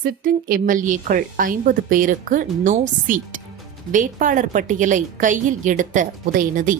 Sitting எம்எல்ஏக்கள் 50 பேருக்கு no seat. வேட்பாளர் பட்டியலை கையில் எடுத்த உதயநிதி.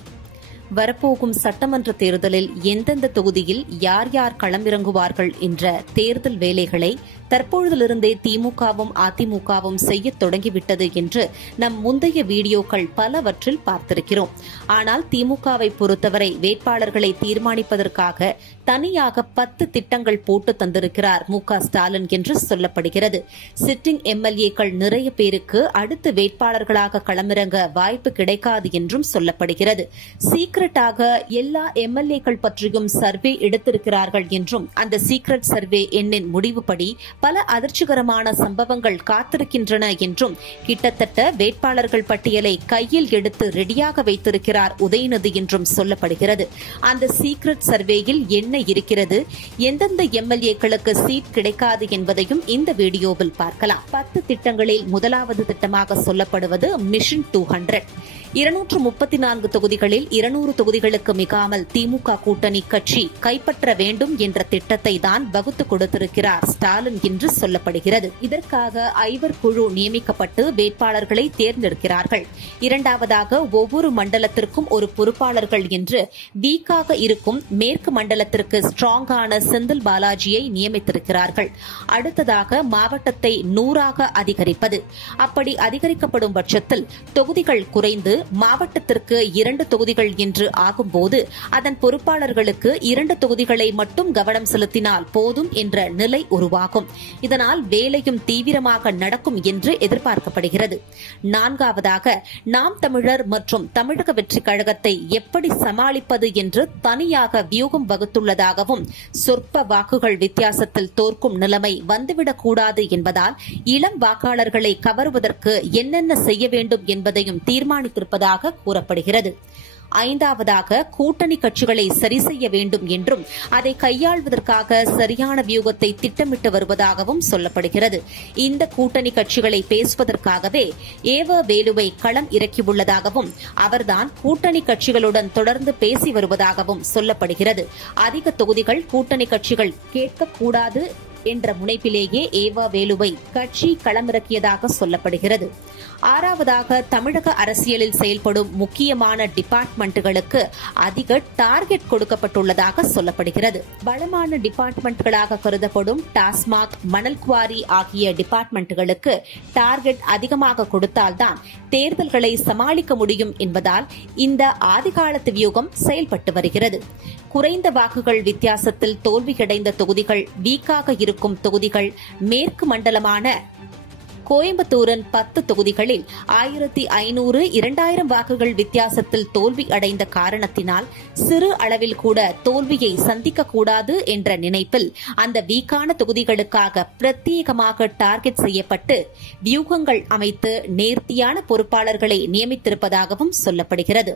வரப்போகும் சட்டமன்ற தேர்தலில் எந்தெந்த தொகுதியில் யார் யார் களமிறங்குவார்கள் என்ற தேர்தல் வேலைகளை தற்பொழுதிலிருந்தே திமுகவும் அதிமுகவும் செய்யத் தொடங்கிவிட்டது என்று நம் முந்தைய வீடியோக்கள் பலவற்றில் பார்த்திருக்கிறோம். ஆனால் திமுகவை பொறுத்தவரை வேட்பாளர்களை தீர்மானிப்பதற்காக தனியாக 10 திட்டங்கள் போட்டு தந்திருக்கிறார் மு.க.ஸ்டாலின் என்று சொல்லப்படுகிறது. சிட்டிங் எம்எல்ஏக்கள் நிறைய பேருக்கு அடுத்து வேட்பாளர்களாக களமிறங்க வாய்ப்பு கிடைக்காது என்றும் சொல்லப்படுகிறது. சீக்கிரட்டாக எல்லா எம்எல்ஏக்கள் பற்றியும் சர்வே எடுத்திருக்கிறார்கள் என்றும் அந்த சீக்ரெட் சர்வே எண்ணின் முடிவுபடி பல அதிர்ச்சிகரமான சம்பவங்கள் காத்திருக்கின்றன என்றும் கிட்டத்தட்ட வேட்பாளர்கள் பட்டியலை கையில் எடுத்து ரெடியாக வைத்திருக்கிறார் உதயநிதி என்றும் சொல்லப்படுகிறது. அந்த சீக்ரெட் சர்வேயில் என்ன இருக்கிறது, எந்தெந்த எம்எல்ஏக்களுக்கு சீட் கிடைக்காது என்பதையும் இந்த வீடியோவில் பார்க்கலாம். 10 திட்டங்களில் முதலாவது திட்டமாக சொல்லப்படுவது மிஷன் 200. 234 தொகுதிகளில் 200 தொகுதிகளுக்கு மிகாமல் திமுக கூட்டணி கட்சி கைப்பற்ற வேண்டும் என்ற திட்டத்தை தான் வகுத்து கொடுத்திருக்கிறார் ஸ்டாலின் என்று சொல்லப்படுகிறது. இதற்காக 5 குழு நியமிக்கப்பட்டு வேட்பாளர்களை தேர்ந்தெடுக்கிறார்கள். இரண்டாவதாக ஒவ்வொரு மண்டலத்திற்கும் ஒரு பொறுப்பாளர்கள் என்று வீக்காக இருக்கும் மேற்கு மண்டலத்திற்கு ஸ்ட்ராங்கான செந்தில் பாலாஜியை நியமித்திருக்கிறார்கள். அடுத்ததாக மாவட்டத்தை 100ஆக அதிகரிப்பது. அப்படி அதிகரிக்கப்படும் பட்சத்தில் தொகுதிகள் குறைந்து மாவட்டத்திற்கு 2 தொகுதிகள் என்று ஆகும்போது அதன் பொறுப்பாளர்களுக்கு 2 தொகுதிகளை மட்டும் கவனம் செலுத்தினால் போதும் என்ற நிலை உருவாகும். இதனால் வேலையும் தீவிரமாக நடக்கும் என்று எதிர்பார்க்கப்படுகிறது. 4ஆவதாக நாம் தமிழர் மற்றும் தமிழக வெற்றிக் கழகத்தை எப்படி சமாளிப்பது என்று தனியாக வியூகம் வகுத்துள்ளதாகவும் சொற்ப வாக்குகள் வித்தியாசத்தில் தோற்கும் நிலைமை வந்துவிடக்கூடாது என்பதால் இளம் வாக்காளர்களை கவருவதற்கு என்னென்ன செய்ய வேண்டும் என்பதையும் தீர்மானித்திருப்பதாக கூறப்படுகிறது. 5ஆவதாக கூட்டணி கட்சிகளை சரி செய்ய வேண்டும் என்றும் அதை கையாள்வதற்காக சரியான வியூகத்தை திட்டமிட்டு வருவதாகவும் சொல்லப்படுகிறது. இந்த கூட்டணி கட்சிகளை பேசுவதற்காகவே ஏவ வேலுவை களம் இறக்கியுள்ளதாகவும் அவர்தான் கூட்டணி கட்சிகளுடன் தொடர்ந்து பேசி வருவதாகவும் சொல்லப்படுகிறது. அதிக தொகுதிகள் கூட்டணி கட்சிகள் கேட்கக்கூடாது என்ற முனைப்பிலேயே ஏவா வேலுவை கட்சி களமிறக்கியதாக சொல்லப்படுகிறது. 6ஆவதாக தமிழக அரசியலில் செயல்படும் முக்கியமான டிபார்ட்மெண்ட்டுகளுக்கு அதிக டார்கெட் கொடுக்கப்பட்டுள்ளதாக சொல்லப்படுகிறது. வளமான டிபார்ட்மெண்ட்களாக கருதப்படும் டாஸ்மாக், மணல் குவாரி ஆகிய டிபார்ட்மெண்ட்டுகளுக்கு டார்கெட் அதிகமாக கொடுத்தால்தான் தேர்தல்களை சமாளிக்க முடியும் என்பதால் இந்த ஆதிகாலத்து வியூகம் செயல்பட்டு வருகிறது. குறைந்த வாக்குகள் வித்தியாசத்தில் தோல்வியடைந்த தொகுதிகள், வீக்காக இருக்கும் தொகுதிகள், மேற்கு மண்டலமான கோயம்புத்தூரின் 10 தொகுதிகளில் 1500, 2000 வாக்குகள் வித்தியாசத்தில் தோல்வி அடைந்த காரணத்தினால் சிறு அளவில் கூட தோல்வியை சந்திக்கக்கூடாது என்ற நினைப்பில் அந்த வீக்கான தொகுதிகளுக்காக பிரத்யேகமாக டார்கெட் செய்யப்பட்டு வியூகங்கள் அமைத்து நேர்த்தியான பொறுப்பாளர்களை நியமித்திருப்பதாகவும் சொல்லப்படுகிறது.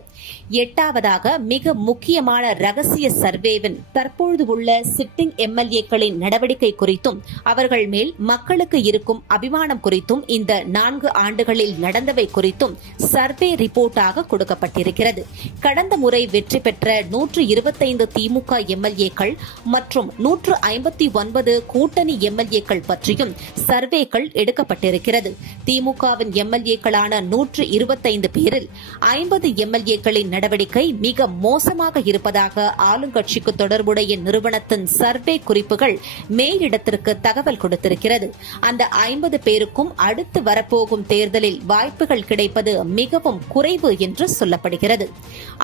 8ஆவதாக மிக முக்கியமான ரகசிய சர்வேவின் தற்பொழுது உள்ள சிட்டிங் எம்எல்ஏக்களின் நடவடிக்கை குறித்தும் அவர்கள் மேல் மக்களுக்கு இருக்கும் அபிமானம் குறித்தும் இந்த 4 ஆண்டுகளில் நடந்தவை குறித்தும் சர்வே ரிப்போர்ட்டாக கொடுக்கப்பட்டிருக்கிறது. கடந்த முறை வெற்றி பெற்ற 125 திமுக எம்எல்ஏக்கள் மற்றும் 159 கூட்டணி எம்எல்ஏக்கள் பற்றியும் சர்வேக்கள் எடுக்கப்பட்டிருக்கிறது. திமுகவின் எம்எல்ஏக்களான 125 பேரில் 50 எம்எல்ஏக்களின் நடவடிக்கை மிக மோசமாக இருப்பதாக ஆளுங்கட்சிக்கு தொடர்புடைய நிறுவனத்தின் சர்வே குறிப்புகள் மேலிடத்திற்கு தகவல் கொடுத்திருக்கிறது. அந்த 50 பேருக்கும் அடுத்து வரப்போகும் தேர்தலில் வாய்ப்புகள் கிடைப்பது மிகவும் குறைவு என்று சொல்லப்படுகிறது.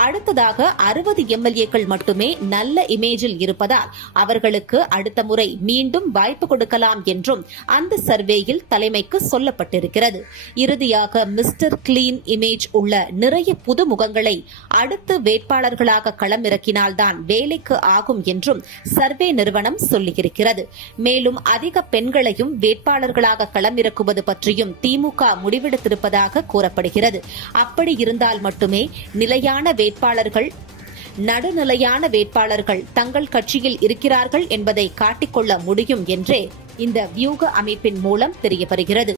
அடுத்ததாக 60 எம்எல்ஏக்கள் மட்டுமே நல்ல இமேஜில் இருப்பதால் அவர்களுக்கு அடுத்த முறை மீண்டும் வாய்ப்பு கொடுக்கலாம் என்றும் அந்த சர்வேயில் தலைமைக்கு சொல்லப்பட்டிருக்கிறது. இறுதியாக மிஸ்டர் கிளீன் இமேஜ் உள்ள நிறைய புது முகங்களை அடுத்து வேட்பாளர்களாக களமிறக்கினால்தான் வேலைக்கு ஆகும் என்றும் சர்வே நிறுவனம் சொல்லியிருக்கிறது. மேலும் அதிக பெண்களையும் வேட்பாளர்களாக களமிறக்குவது பற்றியும் திமுக முடிவெடுத்திருப்பதாக கூறப்படுகிறது. அப்படி இருந்தால் மட்டுமே நிலையான வேட்பாளர்கள், நடுநிலையான வேட்பாளர்கள் தங்கள் கட்சியில் இருக்கிறார்கள் என்பதை காட்டிக்கொள்ள முடியும் என்றே இந்த வியூக அமைப்பின் மூலம் தெரியவருகிறது.